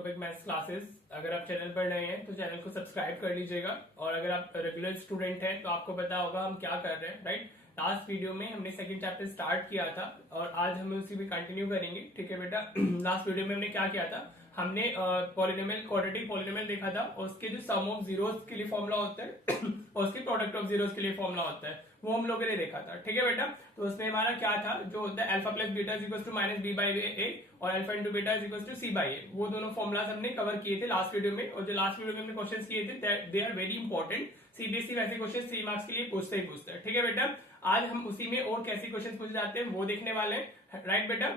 Topic maths classes. अगर आप channel पर नए हैं तो चैनल को सब्सक्राइब कर लीजिएगा, और अगर आप रेगुलर स्टूडेंट हैं तो आपको पता होगा हम क्या कर रहे हैं, राइट। लास्ट वीडियो में हमने सेकंड चैप्टर स्टार्ट किया था और आज हम उसी में कंटिन्यू करेंगे, ठीक है बेटा। लास्ट वीडियो में हमने क्या किया था, हमने पॉलिनोमियल क्वाड्रेटिक पॉलिनोमियल देखा था, और उसके जो सम ऑफ जीरोस के लिए फॉर्मूला होता है और उसके प्रोडक्ट ऑफ जीरोस के लिए फॉर्मूला होता है, वो हम लोगों ने देखा था, ठीक है बेटा। तो उसमें हमारा क्या था, जो होता है alpha plus beta is equal to minus B by A और alpha into beta is equal to C by A, वो दोनों फॉर्मुलाज हमने कवर किए थे लास्ट वीडियो में। और जो लास्ट वीडियो में हमने क्वेश्चंस किए थे they are very important. CBSE वैसे क्वेश्चन 3 मार्क्स के लिए पूछते ही पूछता है, ठीक है बेटा। आज हम उसी में और कैसे क्वेश्चन पूछ जाते हैं वो देखने वाले हैं, राइट बेटा।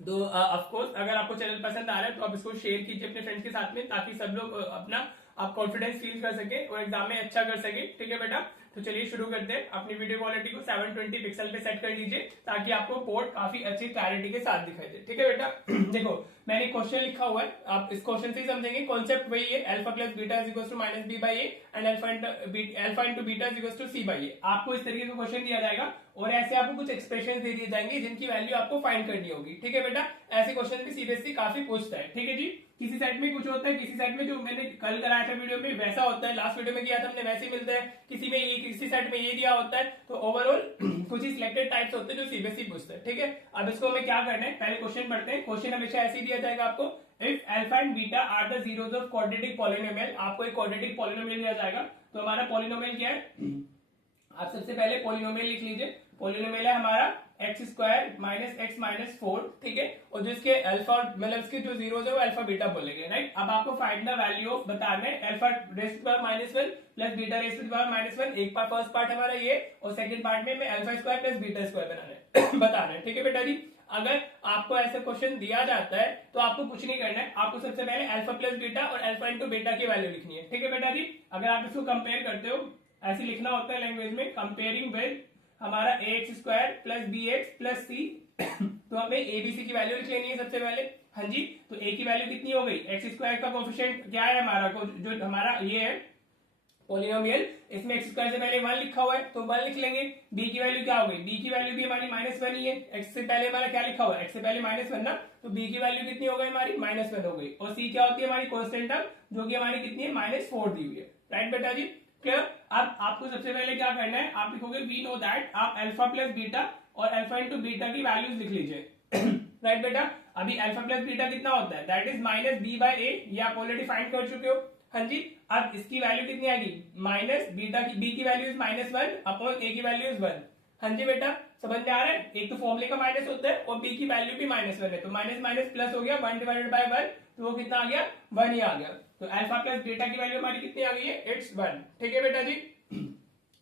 तो ऑफ कोर्स अगर आपको चैनल पसंद आ रहा है तो आप इसको शेयर कीजिए अपने फ्रेंड्स के साथ में, ताकि सब लोग अपना आप कॉन्फिडेंस फील कर सके और एग्जाम में अच्छा कर सके, ठीक है बेटा। तो चलिए शुरू करते हैं। अपनी वीडियो क्वालिटी को 720 पिक्सल पे सेट कर लीजिए ताकि आपको बोर्ड काफी अच्छी क्लैरिटी के साथ दिखाई दे, ठीक है बेटा। देखो मैंने क्वेश्चन लिखा हुआ है, आप इस क्वेश्चन से ही समझेंगे। कॉन्सेप्ट वही है, alpha plus beta is equal to minus B by A and alpha into beta is equal to C by A. आपको इस तरीके का क्वेश्चन दिया जाएगा और ऐसे आपको कुछ एक्सप्रेशन दे दिए जाएंगे जिनकी वैल्यू आपको फाइंड करनी होगी, ठीक है बेटा। ऐसे क्वेश्चन भी सीबीएसई काफी पूछता है, ठीक है जी। किसी सेट में कुछ होता है, किसी सेट में जो मैंने कल कराया था वीडियो में वैसा होता है, लास्ट वीडियो में किया था हमने वैसे ही मिलता है, किसी में ये किसी सेट में ये दिया होता है। तो ओवरऑल कुछ ही सिलेक्टेड टाइप्स होते हैं जो सीबीएसई पूछता है, ठीक है। अब इसको हमें क्या करना है, पहले क्वेश्चन पढ़ते हैं। क्वेश्चन हमेशा ऐसे ही दिया जाएगा आपको, if alpha and beta are the zeros of quadratic polynomial. आपको एक क्वाड्रेटिक पॉलिनोमियल दिया जाएगा। तो हमारा पॉलिनोमियल क्या है, आप सबसे पहले पॉलिनोमियल लिख लीजिए। पॉलिनोमियल है हमारा x square minus x minus 4, ठीक है। और जो इसके अल्फा मतलब इसके जो जीरोस है वो अल्फा बीटा बोलेंगे, राइट। अब आपको फाइंड द वैल्यू ऑफ बताना है alpha rest power -1 plus beta rest power -1। एक पार्ट फर्स्ट पार्ट हमारा ये, और सेकंड पार्ट में हमें alpha square plus beta square बनाना है बताना है, ठीक है बेटा जी। अगर आपको ऐसा क्वेश्चन दिया जाता है तो आपको कुछ नहीं करना है, आपको सबसे पहले अल्फा प्लस बीटा और अल्फा इंटू बीटा की वैल्यू लिखनी है, ठीक है बेटा जी। अगर आप इसको कंपेयर करते हो, ऐसे लिखना होता है लैंग्वेज में, कंपेयरिंग विद हमारा A X square plus B X plus C. तो हमें एबीसी की वैल्यू लिख लेनी है सबसे पहले, हाँ जी। तो ए की वैल्यू कितनी हो गई, एक्स स्क्वायर का कोफिशिएंट क्या है हमारा, जो हमारा ये है पॉलिनोमियल, इसमें एक्स स्क्वायर से पहले 1 लिखा हुआ है तो 1 लिख लेंगे। बी की वैल्यू क्या हो गई, बी की वैल्यू भी हमारी -1 ही है। एक्स से पहले हमारा क्या लिखा हुआ है, एक्स से पहले -1 ना, तो बी की वैल्यू कितनी हो गई हमारी -1 हो गई। और सी क्या होती है हमारी कांस्टेंट टर्म, जो कि हमारी कितनी है -4 दी हुई है, राइट बेटा जी। क्लियर। अब आपको सबसे पहले क्या करना है, आप लिखोगे वी नो दैट, आप अल्फा प्लस बीटा और अल्फा इंटू बीटा की वैल्यूज लिख लीजिए राइट बेटा। अभी अल्फा प्लस बीटा कितना होता है, that is minus B by A, ये आप ऑलरेडी फाइंड कर चुके हो, हाँ जी। अब इसकी वैल्यू कितनी आएगी, माइनस बीटा की बी की वैल्यू इज -1 अपॉन ए की वैल्यू इज 1, हाँ जी बेटा। समझ में आ रहा है, एक तो फॉर्मूले का माइनस होता है और बी की वैल्यू भी -1 है, तो माइनस माइनस प्लस हो गया, 1 डिवाइडेड बाय 1, तो वो कितना आ गया, 1 ही आ गया। तो अल्फा प्लस बीटा की वैल्यू हमारी कितनी आ गई है, इट्स 1, ठीक है बेटा जी।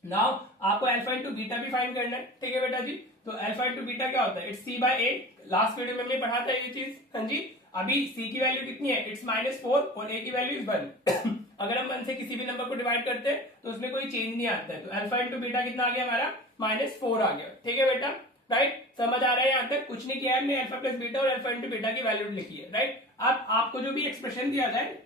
नाउ आपको अल्फा इंटू बीटा भी फाइंड करना है, ठीक है बेटा जी। तो अल्फा इंटू बीटा क्या होता है, it's C by A. Last video में हमने पढ़ा था ये चीज, हाँ जी। अभी सी की वैल्यू कितनी है, इट्स -4 और ए की वैल्यू इज 1 अगर हम 1 से किसी भी नंबर को डिवाइड करते हैं तो उसमें कोई चेंज नहीं आता है। तो अल्फा इंटू बीटा कितना आ गया हमारा, -4 आ गया, ठीक है बेटा, राइट। समझ आ रहा है यहाँ तक, कुछ नहीं किया है हमने, अल्फा प्लस बीटा और अल्फा इंटू बीटा की वैल्यू लिखी है, राइट। अब आपको जो भी एक्सप्रेशन दिया जाए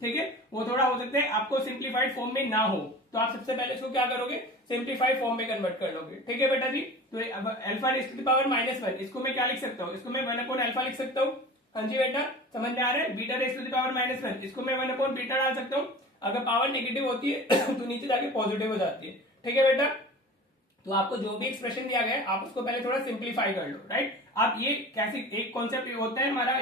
ठीक है, वो थोड़ा हो सकता है आपको सिंप्लीफाइड फॉर्म में ना हो, तो आप सबसे पहले इसको क्या करोगे, सिंप्लीफाइड फॉर्म में कन्वर्ट कर लोगे, ठीक है बेटा जी। तो alpha raise to the power -1, इसको मैं क्या लिख सकता हूँ, इसको मैं 1 अपॉन अल्फा लिख सकता हूँ, हाँ जी बेटा। समझ में आ रहा है, beta raise to the power -1, इसको मैं 1 अपॉन बीटा डाल सकता हूँ। अगर पावर नेगेटिव होती है तो नीचे जाके पॉजिटिव हो जाती है, ठीक है बेटा। तो आपको जो भी एक्सप्रेशन दिया गया है आप उसको पहले थोड़ा सिंप्लीफाई कर लो, राइट। अब ये कैसे एक कॉन्सेप्ट होता है हमारा,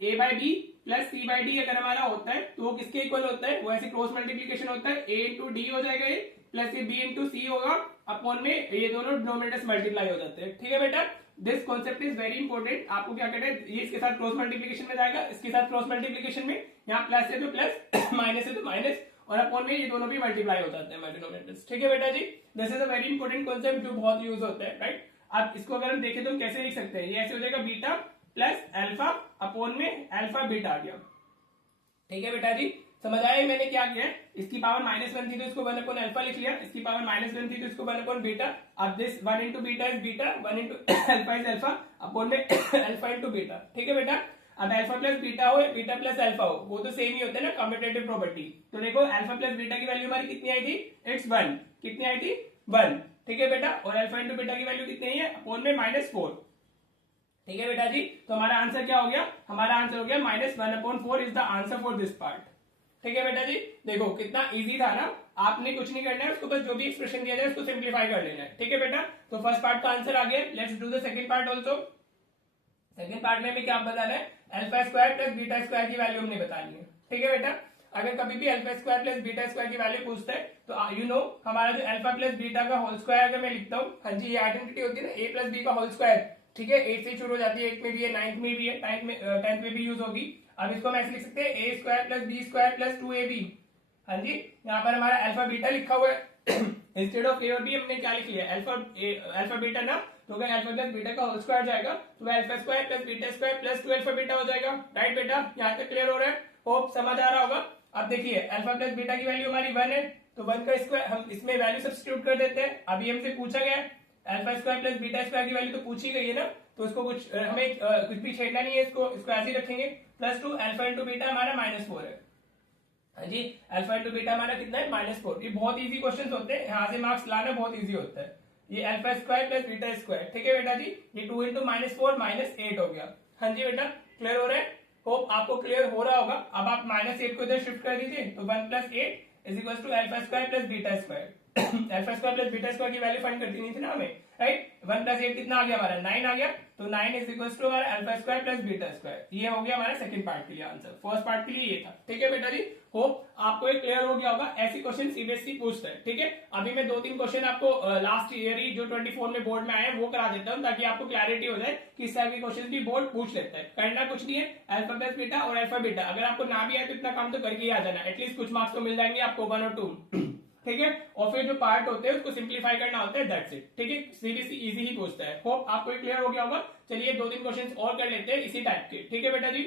A by B plus C by D अगर हमारा होता है तो वो किसके इक्वल होता है, वो ऐसे क्रॉस मल्टीप्लीकेशन होता है, ए इंटू डी हो जाएगा ये, प्लस ये बी इंटू सी होगा, अपॉन में ये दोनों डिनोमिनेटर्स मल्टीप्लाई हो जाते हैं, ठीक है बेटा। This concept is very important. आपको क्या करना है, ये इसके साथ क्रॉस मल्टीप्लीकेशन में जाएगा, इसके साथ क्रॉस मल्टीप्लीकेशन में, यहाँ प्लस है तो प्लस माइनस है तो माइनस, और अपॉन में ये दोनों भी मल्टीप्लाई हो जाते हैं डिनोमिनेटर्स, ठीक है बेटा जी। This is a very important concept जो बहुत यूज होता है, राइट। अब इसको अगर हम देखें तो हम कैसे लिख सकते हैं, ये ऐसे हो जाएगा बीटा प्लस अल्फा अपॉन में अल्फा बीटा आ गया, ठीक है बेटा जी। समझ आया मैंने क्या किया है, इसकी पावर -1 थी तो इसको 1 अपॉन अल्फा लिख लिया, इसकी पावर -1 थी तो इसको 1 अपॉन बीटा। अब this 1 into beta is beta, 1 into alpha is alpha, upon में अल्फा इंटू बीटा, ठीक है बेटा। अब अल्फा प्लस बीटा हो बीटा प्लस अल्फा हो, वो तो सेम ही होता है ना, कम्यूटेटिव प्रॉपर्टी। तो देखो अल्फा प्लस बीटा की वैल्यू हमारी कितनी आई थी, इट्स 1, कितनी आई थी 1, ठीक है बेटा। और अल्फा इंटू बीटा की वैल्यू कितनी है, अपॉन में -4, ठीक है बेटा जी। तो हमारा आंसर क्या हो गया, हमारा आंसर हो गया -1/4 is the answer for this part. ठीक है बेटा जी, देखो कितना इजी था ना, आपने कुछ नहीं करना है, उसको बस जो भी एक्सप्रेशन दिया जाए उसको सिंप्लीफाई कर लेना है। ठीक है बेटा, तो फर्स्ट पार्ट का आंसर आ गया। Let's do the second part also. Second part में भी क्या बताना है, alpha square plus beta square की वैल्यू हमने बतानी है। ठीक है बेटा, अगर कभी भी alpha square plus beta square की वैल्यू पूछता है तो यू नो हमारा जो अल्फा प्लस बीटा का होल स्क्वायर अगर मैं लिखता हूँ, हाँ जी ये आइडेंटिटी होती है ना, ए प्लस बी का होल स्क्वायर। ठीक है, 8 से शुरू हो जाती है, 8 में भी है, 9th में भी है, 10th में भी यूज होगी। अब इसको हम ऐसे लिख सकते हैं A square plus B square plus 2ab। हाँ जी, यहाँ पर हमारा अल्फा बीटा लिखा हुआ है इंस्टेड ऑफ ए और बी हमने क्या लिख लिया, अल्फा बीटा ना, तो अगर अल्फा प्लस बीटा का होल स्क्वायर जाएगा तो वह alpha square plus beta square plus 2 alpha beta हो जाएगा। राइट बेटा, यहाँ तक क्लियर हो रहा है, होप समझ आ रहा होगा। अब देखिए अल्फा प्लस बीटा की वैल्यू हमारी 1 है, तो 1 का स्क्वायर हम इसमें वैल्यू सब्स्टिट्यूट कर देते हैं। अभी हमसे पूछा गया है alpha square plus beta square की वैल्यू तो पूछी गई है ना, तो इसको कुछ हमें कुछ भी छेड़ना नहीं है, इसको ऐसे ही रखेंगे। +2 अल्फा इंटू बीटा हमारा -4 है। हाँ जी, अल्फा इंटू बीटा हमारा कितना है, -4। ये बहुत इजी क्वेश्चन होते हैं, यहाँ से मार्क्स लाना बहुत इजी होता है। ये alpha square plus beta square, ठीक है बेटा जी, ये 2 इंटू -4 -8 हो गया। हाँ जी बेटा, क्लियर हो रहा है, होप आपको क्लियर हो रहा होगा। अब आप -8 को इधर शिफ्ट कर दीजिए, तो 1 + 8 = alpha square plus beta square. Alpha square plus beta square की वैल्यू फाइंड करती नहीं थी ना हमें, राइट। 1 + 8 कितना आ गया हमारा, 9 आ गया, तो 9 = हमारा alpha square plus beta square. ये हो गया हमारा सेकंड पार्ट के लिए आंसर, फर्स्ट पार्ट के लिए ये था। ठीक है बेटा जी, होप आपको ये क्लियर हो गया होगा। ऐसे क्वेश्चन सीबीएसई पूछता है। ठीक है, अभी मैं 2-3 क्वेश्चन आपको लास्ट ईयर ही जो 24 में बोर्ड में आए हैं वो करा देता हूँ, ताकि आपको क्लैरिटी हो जाए कि इस तरह के क्वेश्चन भी बोर्ड पूछ लेता है। करना कुछ नहीं है, अल्फा प्लस बीटा और अल्फा बीटा, अगर आपको ना भी आए तो इतना काम तो करके ही आ जाना, एटलीस्ट कुछ मार्क्स तो मिल जाएंगे आपको, 1 और 2। ठीक है, और फिर जो पार्ट होते हैं उसको सिंप्लीफाई करना होता है, दैट्स इट। ठीक है, सीबीएसई इजी ही पूछता है। होप आपको क्लियर हो गया होगा। चलिए 2-3 क्वेश्चन और कर लेते हैं इसी टाइप के। ठीक है बेटा जी,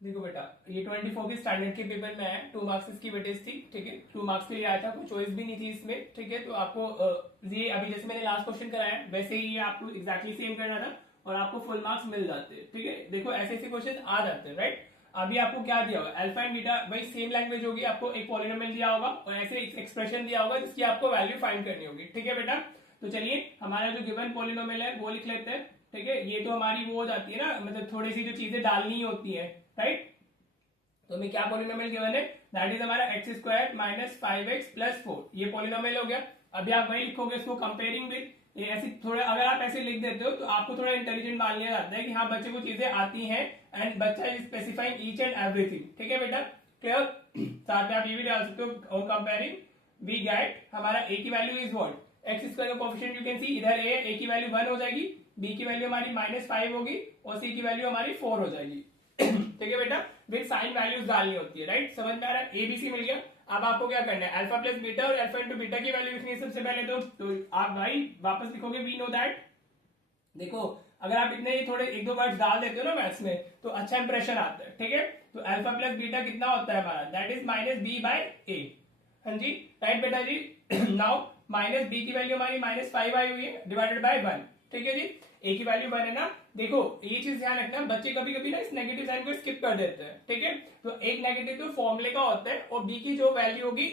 देखो बेटा ये 24 के स्टैंडर्ड के पेपर में आया, 2 मार्क्स की वेटेज थी। ठीक है, 2 मार्क्स के लिए आया था, कोई चॉइस भी नहीं थी इसमें। ठीक है, तो आपको ये अभी जैसे मैंने लास्ट क्वेश्चन कराया वैसे ही आपको एग्जैक्टली सेम करना था और आपको फुल मार्क्स मिल जाते। ठीक है, देखो ऐसे ऐसे क्वेश्चन आ जाते हैं, राइट। अभी आपको क्या दिया होगा, अल्फा एंड बीटा, भाई सेम लैंग्वेज होगी, आपको एक पॉलिनोमियल दिया होगा और ऐसे एक एक्सप्रेशन दिया होगा जिसकी आपको वैल्यू फाइंड करनी होगी। ठीक है बेटा, तो चलिए हमारा जो गिवन पॉलिनोमियल है वो लिख लेते हैं। ठीक है, ये तो हमारी वो हो जाती है ना, मतलब थोड़ी सी जो चीजें डालनी होती है, राइट। तो हमें क्या पॉलिनोमियल गिवन है, दैट इज हमारा x² - 5x + 4, ये पॉलिनोमियल हो गया। अभी आप वही लिखोगे इसको कंपेयरिंग विद, ये ऐसे थोड़ा अगर आप ऐसे लिख देते हो तो आपको थोड़ा इंटेलिजेंट मान लिया जाता है कि हाँ बच्चे को चीजें आती हैं एंड बच्चा is specifying each and everything. ठीक है बेटा, क्लियर। साथ में आप ये भी डाल सकते हो, और कंपेयरिंग वी गेट हमारा a की वैल्यू इज व्हाट, x² का कोएफिशिएंट यू कैन सी, इधर a की वैल्यू 1 हो जाएगी, b की वैल्यू हमारी -5 होगी और c की वैल्यू हमारी 4 हो जाएगी। ठीक है बेटा, विद साइन वैल्यूज डालनी होती है, राइट। समझ में आ रहा है, एबीसी मिल गया। अब आपको क्या करना है, अल्फा प्लस बीटा और अल्फा इंटू बीटा की वैल्यू लिखनी है सबसे पहले। तो आप भाई वापस लिखोगे वी नो दैट। देखो अगर आप इतने ही थोड़े 1-2 वर्ड्स डाल देते हो ना मैथ्स में तो अच्छा इंप्रेशन आता है। ठीक है, तो अल्फा प्लस बीटा कितना होता है हमारा, दैट इज -b/a। हाँ जी, राइट बेटा जी। नाउ -b की वैल्यू हमारी -5 आई हुई है, डिवाइडेड बाय 1। ठीक है जी, a की वैल्यू 1 है ना। देखो ये चीज ध्यान रखना, बच्चे कभी कभी ना इस नेगेटिव साइन को स्किप कर देते हैं। ठीक है, तो एक नेगेटिव तो फॉर्मूले का होता है और b की जो वैल्यू होगी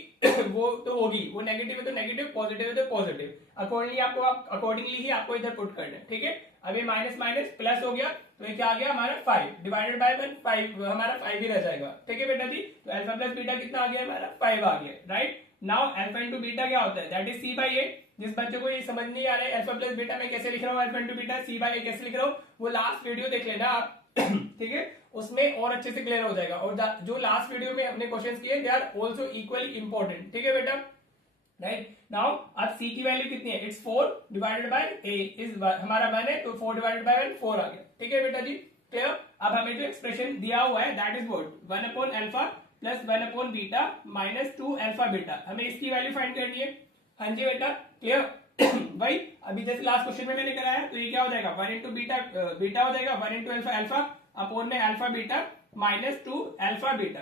वो तो होगी, वो नेगेटिव है तो नेगेटिव, पॉजिटिव है तो पॉजिटिव, अकॉर्डिंगली ही आपको इधर पुट करना है। ठीक है, अब ये माइनस माइनस प्लस हो गया, तो ये क्या आ गया हमारा 5 डिवाइडेड बाय 1, 5 हमारा 5 ही रह जाएगा। ठीक है बेटा जी, तो अल्फा प्लस बीटा कितना आ गया हमारा 5 आ गया, right. Now alpha into beta क्या होता है, दैट इज c/a। जिस बच्चे को ये समझ नहीं आ रहा है अल्फा प्लस बीटा में कैसे लिख रहा हूँ, अल्फा इंटू बीटा c/a कैसे लिख रहा हूँ, वो लास्ट वीडियो देख लेना आप। ठीक है, उसमें और अच्छे से क्लियर हो जाएगा। और जो लास्ट वीडियो में हमने क्वेश्चंस किए they are also equally important. ठीक है बेटा, राइट। नाउ अब c की वैल्यू कितनी है, it's 4 divided by a is हमारा 1 है, तो 4 डिवाइडेड बाय 1 4 आ गया। ठीक है बेटा जी, क्लियर। अब हमें जो एक्सप्रेशन दिया हुआ है दैट इज व्हाट 1/अल्फा प्लस 1/बीटा माइनस 2 अल्फा बीटा, हमें इसकी वैल्यू फाइंड करनी है। हाँ जी बेटा, क्लियर। भाई अभी जैसे लास्ट क्वेश्चन में मैंने कराया, तो ये क्या हो जाएगा 1 इंटू बीटा बीटा हो जाएगा, 1 इंटू अल्फा अल्फा अपॉन में alpha beta minus 2 alpha beta.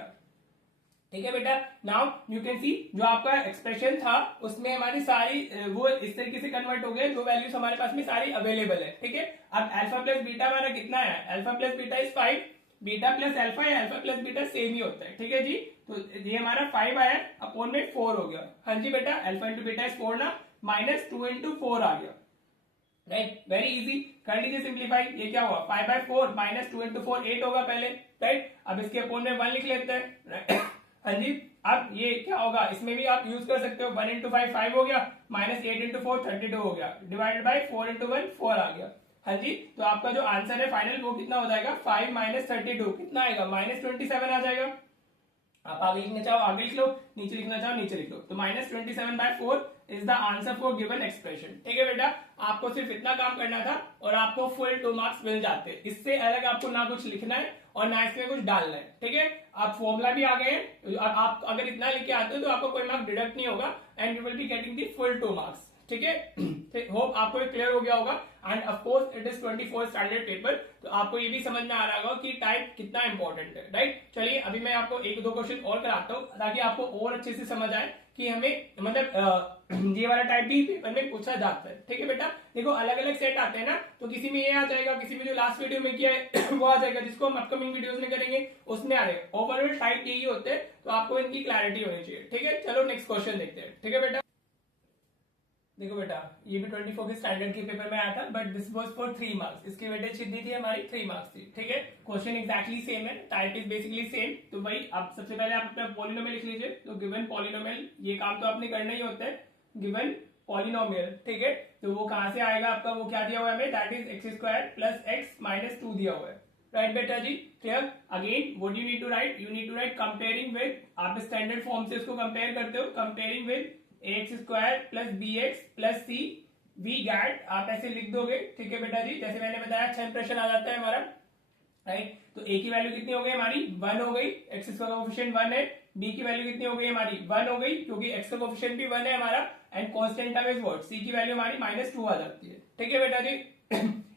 ठीक है बेटा, नाउ यू कैन सी जो आपका एक्सप्रेशन था उसमें हमारी सारी वो इस तरीके से कन्वर्ट हो गए, जो वैल्यूज हमारे पास में सारी अवेलेबल है। ठीक है, अब अल्फा प्लस बीटा हमारा कितना है, alpha plus beta is 5, beta plus alpha या अल्फा प्लस बीटा सेम ही होता है। ठीक है जी, तो ये हमारा 5 आया अपॉन में 4 हो गया। हाँ जी बेटा, अल्फा इंटू बीटा इज 4 ना, माइनस 2 इंटू 4 आ गया। राइट, वेरी इजी, कर लीजिए सिंप्लीफाई। ये क्या हुआ 5/4 माइनस 2 इंटू 4 8 होगा पहले, राइट। अब इसके अपोन में 1 लिख लेते हैं। हाँ जी, अब ये क्या होगा, इसमें भी आप यूज कर सकते हो, 1 इंटू 5 5 हो गया, माइनस 8 इंटू 4 32 हो गया, डिवाइडेड बाई 4 इंटू 1 4 आ गया। हाँ जी, तो आपका जो आंसर है फाइनल वो कितना हो जाएगा, 5 माइनस 32 कितना आएगा, माइनस 27 आ जाएगा। आप आगे लिखना चाहो आगे लिख लो, नीचे लिखना चाहो नीचे लिख लो। तो minus 27/4 is the answer for given expression. ठीक है बेटा, आपको सिर्फ इतना काम करना था और आपको फुल 2 मार्क्स मिल जाते। इससे अलग आपको ना कुछ लिखना है और ना इसमें कुछ डालना है। ठीक है, आप फॉर्मूला भी आ गए हैं, आप अगर इतना लिख के आते हो तो आपको कोई मार्क्स डिडक्ट नहीं होगा and you will be getting the full 2 marks. ठीक है, होप आपको ये क्लियर हो गया होगा। End of course it is 24 standard paper, तो आपको ये भी समझ में आ रहा होगा कि टाइप कितना इंपॉर्टेंट है, राइट। चलिए अभी मैं आपको 1-2 क्वेश्चन और कराता हूँ ताकि आपको और अच्छे से समझ आए कि हमें मतलब ये वाला टाइप भी पेपर में पूछा जाता है। ठीक है बेटा, देखो अलग अलग सेट आते हैं ना, तो किसी में ये आ जाएगा, किसी में जो लास्ट वीडियो में किया है वो आ जाएगा, जिसको हम अपकमिंग वीडियोस में करेंगे उसमें आ जाएगा। ओवरऑल टाइप यही होते हैं, तो आपको इनकी क्लैरिटी होनी चाहिए। ठीक है, चलो नेक्स्ट क्वेश्चन देखते हैं। ठीक है बेटा, देखो बेटा ये भी 24 के स्टैंडर्ड के पेपर में आया था, but this was for 3 marks. इसकी वेटेज कितनी थी हमारी, 3 मार्क्स थी। ठीक है, क्वेश्चन एग्जैक्टली सेम है, टाइप इज बेसिकली सेम। तो भाई आप सबसे पहले आप अपना पॉलिनोमियल लिख लीजिए। तो गिवन पॉलिनोमियल, ये काम तो आपने करना ही होता है, गिवन पॉलिनोमियल। ठीक है, तो वो कहां से आएगा आपका, वो क्या दिया हुआ है हमें, that is x² plus x minus 2 दिया हुआ है। राइट बेटा जी, clear. Again what you need to write, you need to write comparing with, आप स्टैंडर्ड फॉर्म से उसको कंपेयर करते हो, comparing with ax² plus bx plus c we get, आप ऐसे लिख दोगे। ठीक है बेटा जी, जैसे मैंने बताया अच्छा इंप्रेशन आ जाता है हमारा, राइट। तो a की वैल्यू कितनी हो गई हमारी, 1 हो गई, x का कोएफिशिएंट 1 है। b की वैल्यू कितनी हो गई हमारी, 1 हो गई, क्योंकि x का कोएफिशिएंट भी 1 है हमारा, and constant term is what, c की वैल्यू हमारी -2 आ जाती है। ठीक है बेटा जी,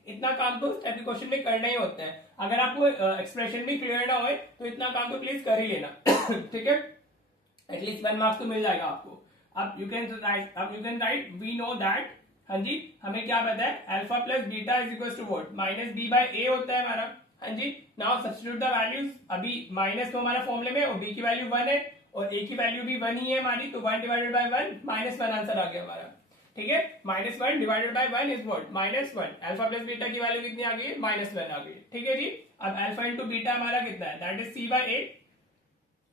इतना काम तो टाइप के क्वेश्चन में करना ही होता है। अगर आपको एक्सप्रेशन भी क्लियर ना हो तो इतना काम तो प्लीज कर ही लेना। ठीक है, एटलीस्ट 1 मार्क्स तो मिल जाएगा आपको। अब you can write we know that, हाँ जी हमें क्या पता है, alpha plus beta is equal to what, minus B by A होता है हमारा। हाँ जी, नाउ सब्स्टिट्यूट द वैल्यूज। अभी माइनस तो हमारा फॉर्मूले में, और बी की वैल्यू 1 है और ए की वैल्यू भी 1 ही है हमारी, तो 1 डिवाइडेड बाय 1 -1 आंसर आ गया हमारा। ठीक है, -1 divided by 1 is what, -1। Alpha plus beta की वैल्यू कितनी आ गई, -1 आ गई। ठीक है जी, अब अल्फा इंटू बीटा हमारा कितना है, that is c by a,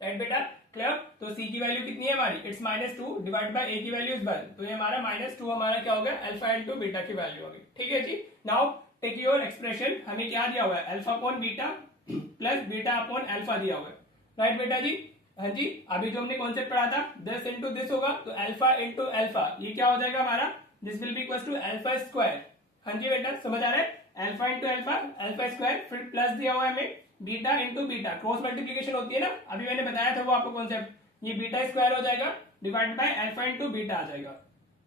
right बेटा, क्लियर। तो c की वैल्यू कितनी है हमारी, इट्स -2 डिवाइड बाय a की वैल्यू इज 1, तो ये हमारा -2 हमारा क्या हो गया, अल्फा इंटू बीटा की वैल्यू हो गई। ठीक है जी, नाउ टेक योर एक्सप्रेशन, हमें क्या दिया हुआ है, alpha upon beta plus beta upon alpha दिया हुआ है, राइट बेटा जी। हाँ जी, अभी जो हमने कॉन्सेप्ट पढ़ा था, दिस इंटू दिस होगा, तो अल्फा इंटू अल्फा, ये क्या हो जाएगा हमारा, this will be equal to alpha square. हाँ जी बेटा, समझ आ रहा है, alpha into alpha, alpha square, फिर प्लस दिया हुआ है हमें beta into beta, cross multiplication होती है ना, अभी मैंने बताया था वो आपको कॉन्सेप्ट, ये बीटा स्क्वायर हो जाएगा divide by alpha into beta आ जाएगा।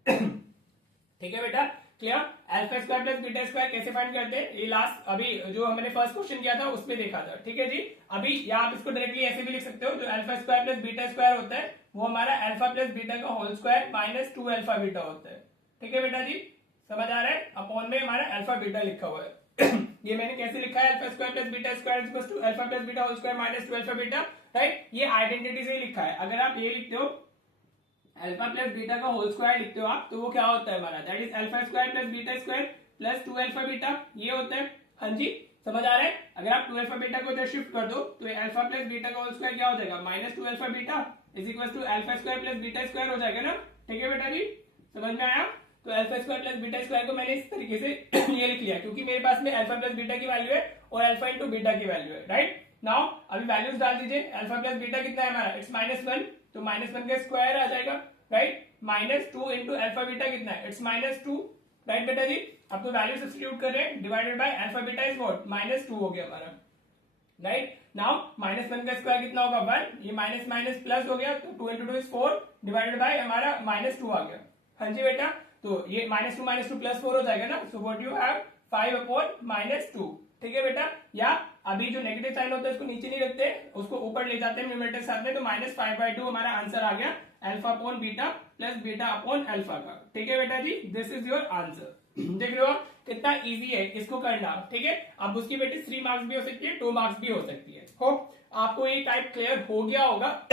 ठीक है बेटा, clear. Alpha square plus beta square कैसे फाइंड करते हैं, ये लास्ट अभी जो हमने फर्स्ट क्वेश्चन किया था उसमें देखा था। ठीक है जी, अभी या आप इसको डायरेक्टली ऐसे भी लिख सकते हो, जो alpha square plus beta square होता है वो हमारा अल्फा प्लस बीटा का whole square minus 2 alpha beta होता है। ठीक है बेटा जी, समझ आ रहा है, अपॉन में हमारा अल्फा बीटा लिखा हुआ है। ये मैंने कैसे लिखा है, alpha square plus beta square equals to alpha plus beta whole square minus 2 alpha beta, right. ये आइडेंटिटी से ही लिखा है। अगर आप ये लिखते हो अल्फा प्लस बीटा का होल स्क्वायर लिखते हो आप, तो वो क्या होता है हमारा, that is alpha square plus beta square plus 2 alpha beta, ये होता है। हाँ जी, समझ आ रहा है। अगर आप 2 अल्फा बीटा को इधर शिफ्ट कर दो तो अल्फा प्लस बीटा का होल स्क्वायर क्या हो जाएगा, -2 alpha beta is equal to alpha square plus beta square हो जाएगा ना। ठीक है बेटा जी, समझ में आया। तो alpha square plus beta square को मैंने इस तरीके से ये लिख लिया, क्योंकि मेरे पास में अल्फा प्लस बीटा की वैल्यू है और अल्फा इंटू बीटा की वैल्यू है, राइट। नाउ अभी वैल्यूज डाल दीजिए, अल्फा प्लस बीटा कितना है हमारा, इट्स -1, तो -1 का स्क्वायर आ जाएगा, राइट। -2 इंटू अल्फा बीटा कितना है, इट्स -2, राइट बेटा जी। अब तो वैल्यू सब्स्टिट्यूट कर रहे हैं, divided by alpha beta is what, -2 हो गया हमारा, राइट। नाउ -1 का स्क्वायर कितना होगा, 1, ये माइनस माइनस प्लस हो गया, तो 2 इंटू 2 इज 4 डिवाइडेड बाय हमारा -2 आ गया। हाँ जी बेटा, तो ये -2 प्लस 4 हो जाएगा ना, so what you have 5 upon -2। ठीक है बेटा, या अभी जो नेगेटिव साइन होता है उसको नीचे नहीं रखते, उसको ऊपर ले जाते हैं न्यूमरेटर साथ में, तो -5/2 हमारा आंसर आ गया, alpha upon beta plus beta upon alpha का। ठीक है बेटा जी, दिस इज योर आंसर। देख रहे हो आप कितना इजी है इसको करना। ठीक है, अब उसकी बेटी 3 मार्क्स भी हो सकती है, 2 मार्क्स भी हो सकती है। होप आपको ये टाइप क्लियर हो गया होगा।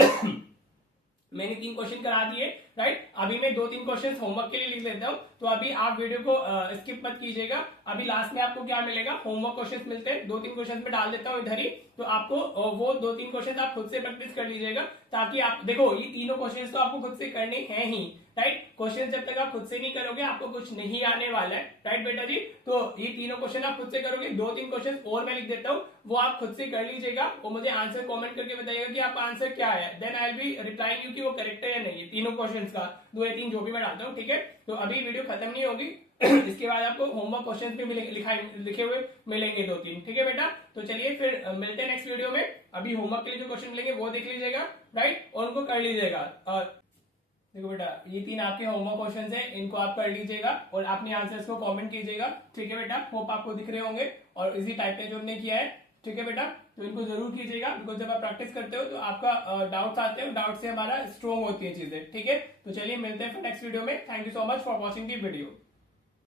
मैंने 3 क्वेश्चन करा दिए, राइट। अभी मैं 2-3 क्वेश्चन होमवर्क के लिए लिख लेता हूँ, तो अभी आप वीडियो को स्किप मत कीजिएगा। अभी लास्ट में आपको क्या मिलेगा, होमवर्क क्वेश्चन मिलते हैं, 2-3 क्वेश्चन में डाल देता हूँ इधर ही, तो आपको वो 2-3 क्वेश्चन आप खुद से प्रैक्टिस कर लीजिएगा, ताकि आप देखो ये तीनों क्वेश्चन तो आपको खुद से करने हैं ही, राइट। क्वेश्चन जब तक आप खुद से नहीं करोगे आपको कुछ नहीं आने वाला है, राइट बेटा जी। तो ये तीनों क्वेश्चन आप खुद से करोगे, 2-3 क्वेश्चन और मैं लिख देता हूँ, वो आप खुद से कर लीजिएगा, वो मुझे आंसर कमेंट करके बताइएगा कि आपका आंसर क्या है, then I will be replying you कि वो करेक्ट है या नहीं, तीनों क्वेश्चंस का 2 या 3 जो भी मैं डालता हूँ, ठीक है। तो अभी वीडियो खत्म नहीं होगी इसके बाद आपको होमवर्क क्वेश्चन भी लिखे हुए मिलेंगे 2-3, ठीक है बेटा। तो चलिए फिर मिलते हैं नेक्स्ट वीडियो में। अभी होमवर्क के लिए जो क्वेश्चन मिलेंगे वो देख लीजिएगा, राइट, और उनको कर लीजिएगा। और देखो बेटा ये 3 आपके होमवर्क क्वेश्चंस हैं, इनको आप कर लीजिएगा और अपने आंसर्स को कमेंट कीजिएगा, ठीक है बेटा। होप आपको दिख रहे होंगे और इसी टाइप में जो हमने किया है, ठीक है बेटा। तो इनको जरूर कीजिएगा, बिकॉज जब आप प्रैक्टिस करते हो तो आपका डाउट्स आते हैं, डाउट से हमारा स्ट्रॉन्ग होती है चीजें, ठीक है। तो चलिए मिलते हैं फिर नेक्स्ट वीडियो में। Thank you so much for watching the video.